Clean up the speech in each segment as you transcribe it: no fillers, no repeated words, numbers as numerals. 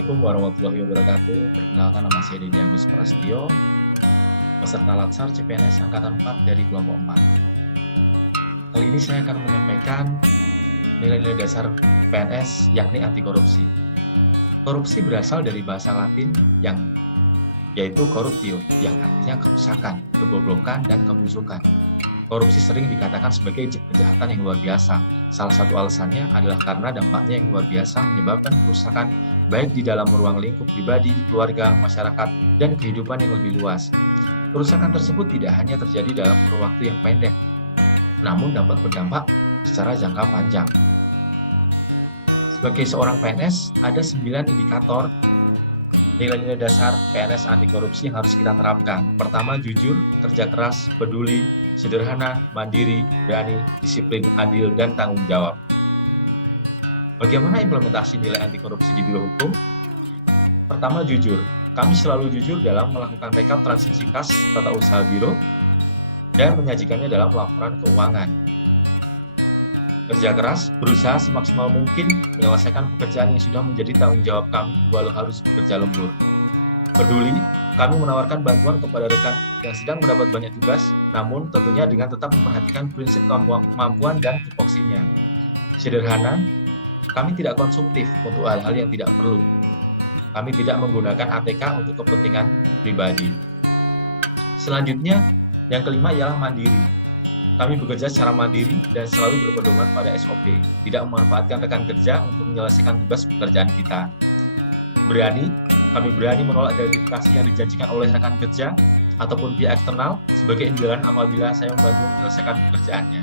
Assalamualaikum warahmatullahi wabarakatuh. Perkenalkan, nama saya Denny Agus Prasetyo, peserta Latsar CPNS Angkatan 4 dari kelompok 4. Kali ini saya akan menyampaikan nilai-nilai dasar PNS, yakni anti korupsi. Korupsi berasal dari bahasa Latin yaitu corruptio, yang artinya kerusakan, kebobrokan, dan kebusukan. Korupsi sering dikatakan sebagai kejahatan yang luar biasa. Salah satu alasannya adalah karena dampaknya yang luar biasa menyebabkan kerusakan baik di dalam ruang lingkup pribadi, keluarga, masyarakat, dan kehidupan yang lebih luas. Kerusakan tersebut tidak hanya terjadi dalam kurun waktu yang pendek, namun dapat berdampak secara jangka panjang. Sebagai seorang PNS, ada 9 indikator nilai-nilai dasar PNS anti korupsi yang harus kita terapkan. Pertama, jujur, kerja keras, peduli, sederhana, mandiri, berani, disiplin, adil, dan tanggung jawab. Bagaimana implementasi nilai anti korupsi di Biro Hukum? Pertama, jujur. Kami selalu jujur dalam melakukan rekap transaksi kas tata usaha Biro dan menyajikannya dalam laporan keuangan. Kerja keras, berusaha semaksimal mungkin menyelesaikan pekerjaan yang sudah menjadi tanggung jawab kami walau harus bekerja lembur. Peduli, kami menawarkan bantuan kepada rekan yang sedang mendapat banyak tugas, namun tentunya dengan tetap memperhatikan prinsip kemampuan dan tupoksinya. Sederhana, kami tidak konsumtif untuk hal-hal yang tidak perlu. Kami tidak menggunakan ATK untuk kepentingan pribadi. Selanjutnya, yang kelima ialah mandiri. Kami bekerja secara mandiri dan selalu berpedoman pada SOP, tidak memanfaatkan rekan kerja untuk menyelesaikan tugas pekerjaan kita. Berani, kami berani menolak gratifikasi yang dijanjikan oleh rekan kerja ataupun pihak eksternal sebagai imbalan apabila saya membantu menyelesaikan pekerjaannya.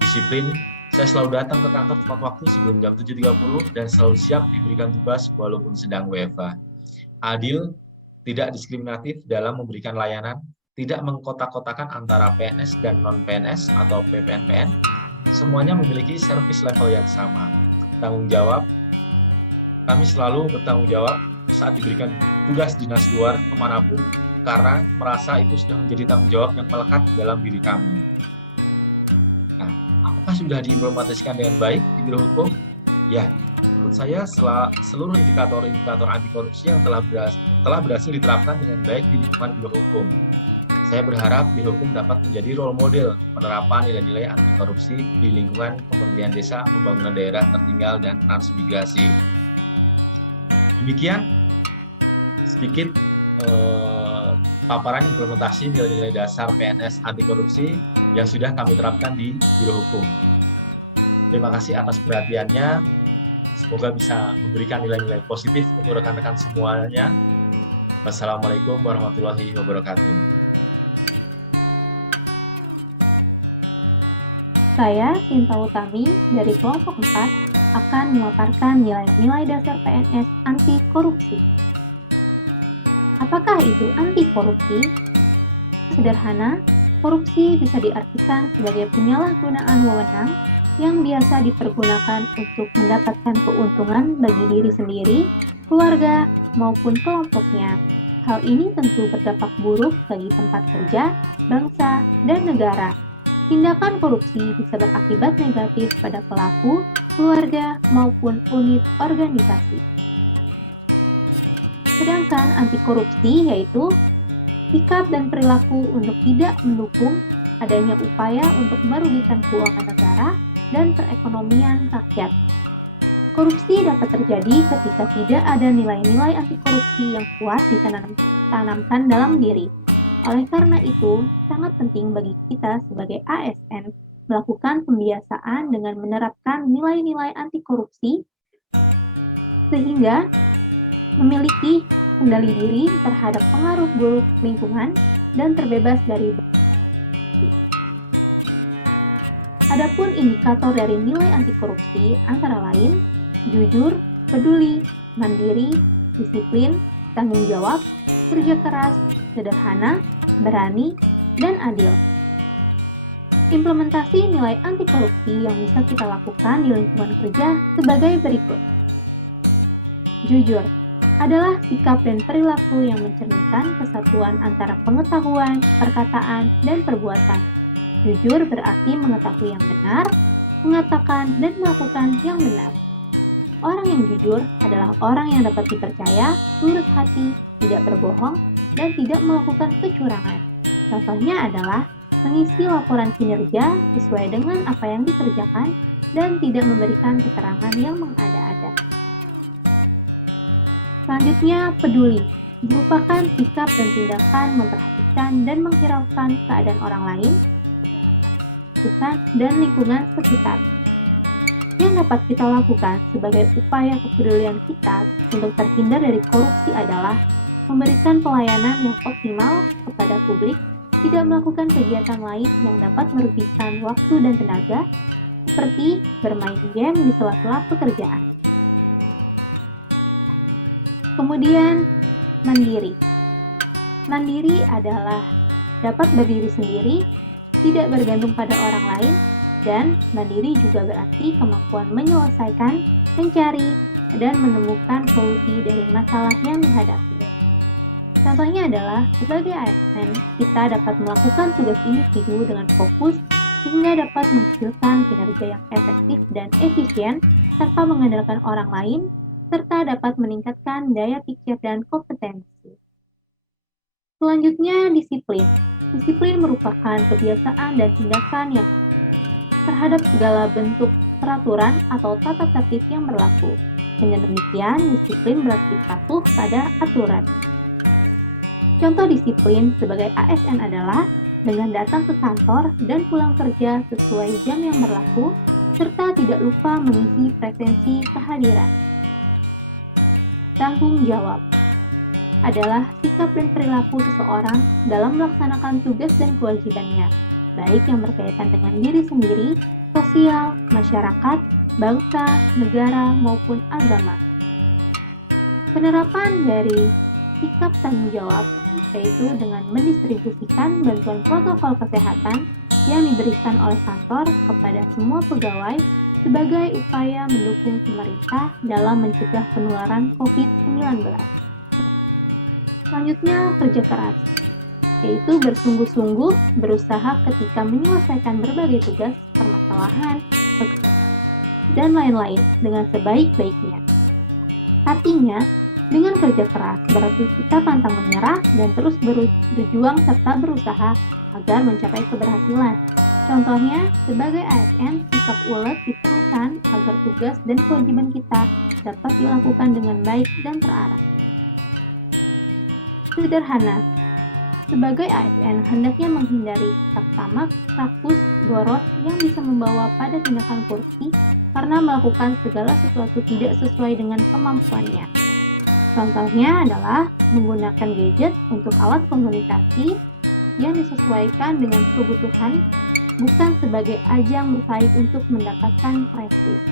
Disiplin, saya selalu datang ke kantor tepat waktu sebelum jam 7.30 dan selalu siap diberikan tugas walaupun sedang WFH. Adil, tidak diskriminatif dalam memberikan layanan, tidak mengkotak-kotakan antara PNS dan non-PNS atau PPNPN, semuanya memiliki service level yang sama. Tanggung jawab, kami selalu bertanggung jawab saat diberikan tugas dinas luar kemanapun, karena merasa itu sudah menjadi tanggung jawab yang melekat di dalam diri kami. Nah, apakah sudah diimplementasikan dengan baik di Biro Hukum? Ya, menurut saya seluruh indikator-indikator anti korupsi yang telah berhasil diterapkan dengan baik di lingkungan Biro Hukum. Saya berharap Biro Hukum dapat menjadi role model penerapan nilai-nilai anti korupsi di lingkungan Kementerian Desa, Pembangunan Daerah Tertinggal, dan Transmigrasi. Demikian sedikit paparan implementasi nilai-nilai dasar PNS anti korupsi yang sudah kami terapkan di Biro Hukum. Terima kasih atas perhatiannya. Semoga bisa memberikan nilai-nilai positif untuk rekan-rekan semuanya. Wassalamualaikum warahmatullahi wabarakatuh. Saya, Sinta Utami, dari kelompok 4, akan memaparkan nilai-nilai dasar PNS anti korupsi. Apakah itu anti korupsi? Sederhana, korupsi bisa diartikan sebagai penyalahgunaan wewenang yang biasa dipergunakan untuk mendapatkan keuntungan bagi diri sendiri, keluarga, maupun kelompoknya. Hal ini tentu berdampak buruk bagi tempat kerja, bangsa, dan negara. Tindakan korupsi bisa berakibat negatif pada pelaku, keluarga, maupun unit organisasi. Sedangkan anti korupsi yaitu sikap dan perilaku untuk tidak mendukung adanya upaya untuk merugikan keuangan negara dan perekonomian rakyat. Korupsi dapat terjadi ketika tidak ada nilai-nilai anti korupsi yang kuat ditanamkan dalam diri. Oleh karena itu, sangat penting bagi kita sebagai ASN melakukan pembiasaan dengan menerapkan nilai-nilai anti korupsi sehingga memiliki kendali diri terhadap pengaruh buruk lingkungan dan terbebas dari korupsi. Adapun indikator dari nilai anti korupsi antara lain jujur, peduli, mandiri, disiplin, tanggung jawab, kerja keras, sederhana, berani, dan adil. Implementasi nilai anti korupsi yang bisa kita lakukan di lingkungan kerja sebagai berikut. Jujur adalah sikap dan perilaku yang mencerminkan kesatuan antara pengetahuan, perkataan, dan perbuatan. Jujur berarti mengetahui yang benar, mengatakan dan melakukan yang benar. Orang yang jujur adalah orang yang dapat dipercaya, turut hati, tidak berbohong, dan tidak melakukan kecurangan. Contohnya adalah mengisi laporan kinerja sesuai dengan apa yang dikerjakan dan tidak memberikan keterangan yang mengada-ada. Selanjutnya, peduli merupakan sikap dan tindakan memperhatikan dan menghiraukan keadaan orang lain, dan lingkungan sekitar. Yang dapat kita lakukan sebagai upaya kepedulian kita untuk terhindar dari korupsi adalah memberikan pelayanan yang optimal kepada publik, tidak melakukan kegiatan lain yang dapat merugikan waktu dan tenaga, seperti bermain game di sela-sela pekerjaan. Kemudian, mandiri. Mandiri adalah dapat berdiri sendiri, tidak bergantung pada orang lain, dan mandiri juga berarti kemampuan menyelesaikan, mencari, dan menemukan solusi dari masalah yang dihadapi. Contohnya adalah, sebagai ASN, kita dapat melakukan tugas individu dengan fokus sehingga dapat menghasilkan kinerja yang efektif dan efisien tanpa mengandalkan orang lain, serta dapat meningkatkan daya pikir dan kompetensi. Selanjutnya, disiplin. Disiplin merupakan kebiasaan dan tindakan yang terhadap segala bentuk peraturan atau tata tertib yang berlaku. Dengan demikian, disiplin berarti patuh pada aturan. Contoh disiplin sebagai ASN adalah dengan datang ke kantor dan pulang kerja sesuai jam yang berlaku, serta tidak lupa mengisi presensi kehadiran. Tanggung jawab adalah sikap dan perilaku seseorang dalam melaksanakan tugas dan kewajibannya, baik yang berkaitan dengan diri sendiri, sosial, masyarakat, bangsa, negara, maupun agama. Penerapan dari sikap tanggung jawab yaitu dengan mendistribusikan bantuan protokol kesehatan yang diberikan oleh kantor kepada semua pegawai sebagai upaya mendukung pemerintah dalam mencegah penularan COVID-19. Selanjutnya, kerja keras, yaitu bersungguh-sungguh berusaha ketika menyelesaikan berbagai tugas, permasalahan, pekerjaan, dan lain-lain dengan sebaik-baiknya. Artinya, dengan kerja keras berarti kita pantang menyerah dan terus berjuang serta berusaha agar mencapai keberhasilan. Contohnya, sebagai ASN, sikap ulet diperlukan agar tugas dan kewajiban kita dapat dilakukan dengan baik dan terarah. Sederhana, sebagai ASN hendaknya menghindari sikap tamak, rakus, boros yang bisa membawa pada tindakan korupsi karena melakukan segala sesuatu tidak sesuai dengan kemampuannya. Contohnya adalah menggunakan gadget untuk alat komunikasi yang disesuaikan dengan kebutuhan, bukan sebagai ajang bersaing untuk mendapatkan prestis.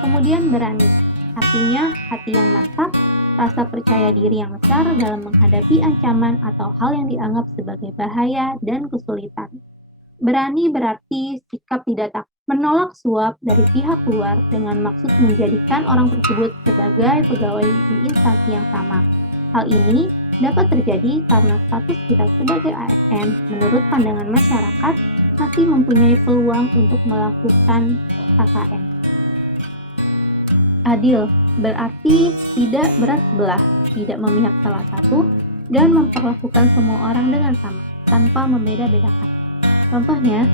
Kemudian berani, artinya hati yang mantap, rasa percaya diri yang besar dalam menghadapi ancaman atau hal yang dianggap sebagai bahaya dan kesulitan. Berani berarti sikap tidak takut menolak suap dari pihak luar dengan maksud menjadikan orang tersebut sebagai pegawai di instansi yang sama. Hal ini dapat terjadi karena status kita sebagai ASN menurut pandangan masyarakat masih mempunyai peluang untuk melakukan KKN. Adil berarti tidak berat sebelah, tidak memihak salah satu, dan memperlakukan semua orang dengan sama, tanpa membeda-bedakan. Contohnya,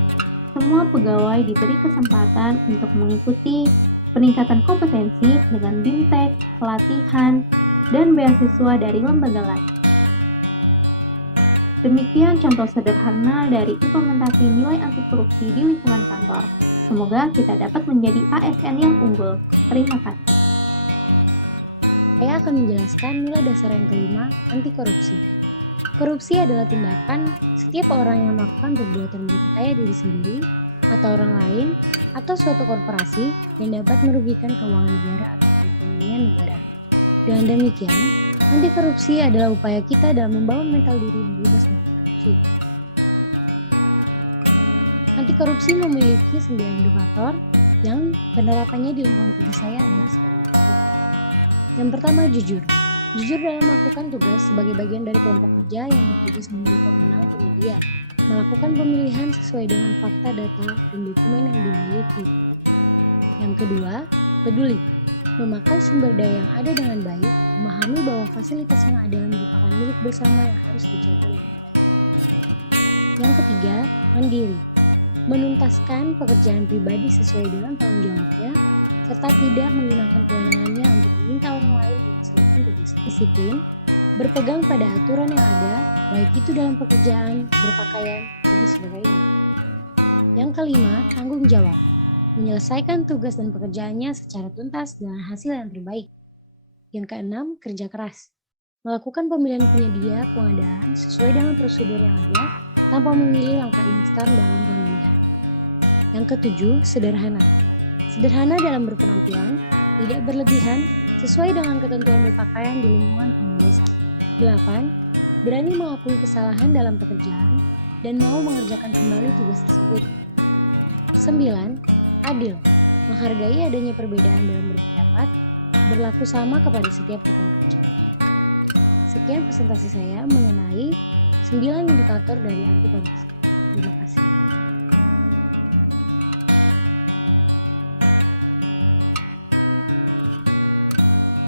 semua pegawai diberi kesempatan untuk mengikuti peningkatan kompetensi dengan BIMTEK, pelatihan, dan beasiswa dari lembaga lain. Demikian contoh sederhana dari implementasi nilai anti korupsi di lingkungan kantor. Semoga kita dapat menjadi ASN yang unggul. Terima kasih. Saya akan menjelaskan nilai dasar yang kelima, anti korupsi. Korupsi adalah tindakan setiap orang yang melakukan perbuatan memperkaya diri sendiri atau orang lain atau suatu korporasi yang dapat merugikan keuangan negara atau perekonomian negara. Dengan demikian, anti korupsi adalah upaya kita dalam membangun mental diri yang bebas dari korupsi. Anti korupsi memiliki 9 indikator yang penerapannya di lingkungan kerja saya adalah sebagai berikut. Yang pertama, jujur. Jujur dalam melakukan tugas sebagai bagian dari kelompok kerja yang bertugas menjadi pemenang penyedia, melakukan pemilihan sesuai dengan fakta, data, dan dokumen yang dimiliki. Yang kedua, Peduli, memakai sumber daya yang ada dengan baik, memahami bahwa fasilitas yang ada merupakan milik bersama yang harus dijaga dengan baik. Yang ketiga, mandiri, menuntaskan pekerjaan pribadi sesuai dengan tanggung jawabnya, serta tidak menggunakan kewenangannya untuk meminta orang lain menyelesaikan tugas. Disiplin, berpegang pada aturan yang ada, baik itu dalam pekerjaan, berpakaian, dan sebagainya. Yang kelima, tanggung jawab, menyelesaikan tugas dan pekerjaannya secara tuntas dengan hasil yang terbaik. Yang keenam, kerja keras, melakukan pemilihan penyedia pengadaan sesuai dengan prosedur yang ada, tanpa memilih langkah instan dalam pemilihan. Yang ketujuh, sederhana. Sederhana dalam berpenampilan, tidak berlebihan, sesuai dengan ketentuan berpakaian di lingkungan desa. 8. Berani mengakui kesalahan dalam pekerjaan dan mau mengerjakan kembali tugas tersebut. 9. Adil, menghargai adanya perbedaan dalam berpendapat, berlaku sama kepada setiap rekan kerja. Sekian presentasi saya mengenai 9 indikator dari anti korupsi. Terima kasih.